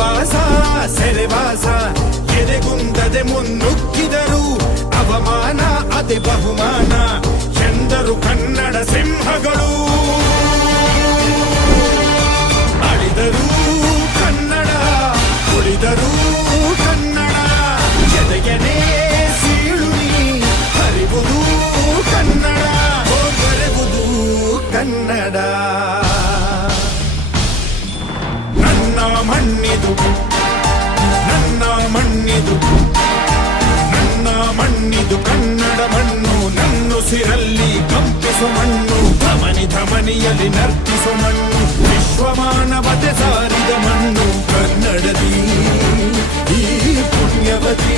ಉಪವಾಸ ಸೆರೆವಾಸ ಎದೆಗುಂದದೆ ಮುನ್ನುಗ್ಗಿದರು ಅವಮಾನ ಅದೆ ಬಹುಮಾನ ಎಂದರು ಕನ್ನಡ ಸಿಂಹಗಳು ಅಳಿದರು ಕನ್ನಡ ಉಳಿದರು ಕನ್ನಡ ಎದೆಯನೇ ಸೀಳುನಿ ಹರಿವುದು ಕನ್ನಡ ಬರೆವುದು ಕನ್ನಡ ನನ್ನ ಮಣ್ಣಿದು ನನ್ನ ಮಣ್ಣಿದು ನನ್ನ ಮಣ್ಣಿದು ಕನ್ನಡ ಮಣ್ಣು ನನ್ನುಸಿರಲ್ಲಿ ಕಂಪಿಸು ಮಣ್ಣು ಧಮನಿ ಧಮನಿಯಲ್ಲಿ ನರ್ತಿಸು ಮಣ್ಣು ವಿಶ್ವಮಾನವತೆ ಸಾರಿದ ಮಣ್ಣು ಕನ್ನಡದಿ ಈ ಪುಣ್ಯವತಿ